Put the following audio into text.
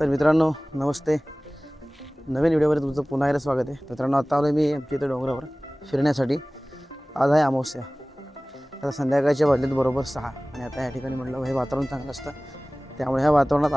तर मित्रांनो नमस्ते. नवीन व्हिडिओमध्ये तुमचं पुन्हा एकदा स्वागत आहे. मित्रांनो आता आलो मी आमच्या इथं डोंगरावर फिरण्यासाठी. आज आहे अमावस्या. आता संध्याकाळच्या वाजलेत बरोबर 6 आणि आता या ठिकाणी म्हटलं हे वातावरण चांगलं असतं त्यामुळे ह्या वातावरणात आलो.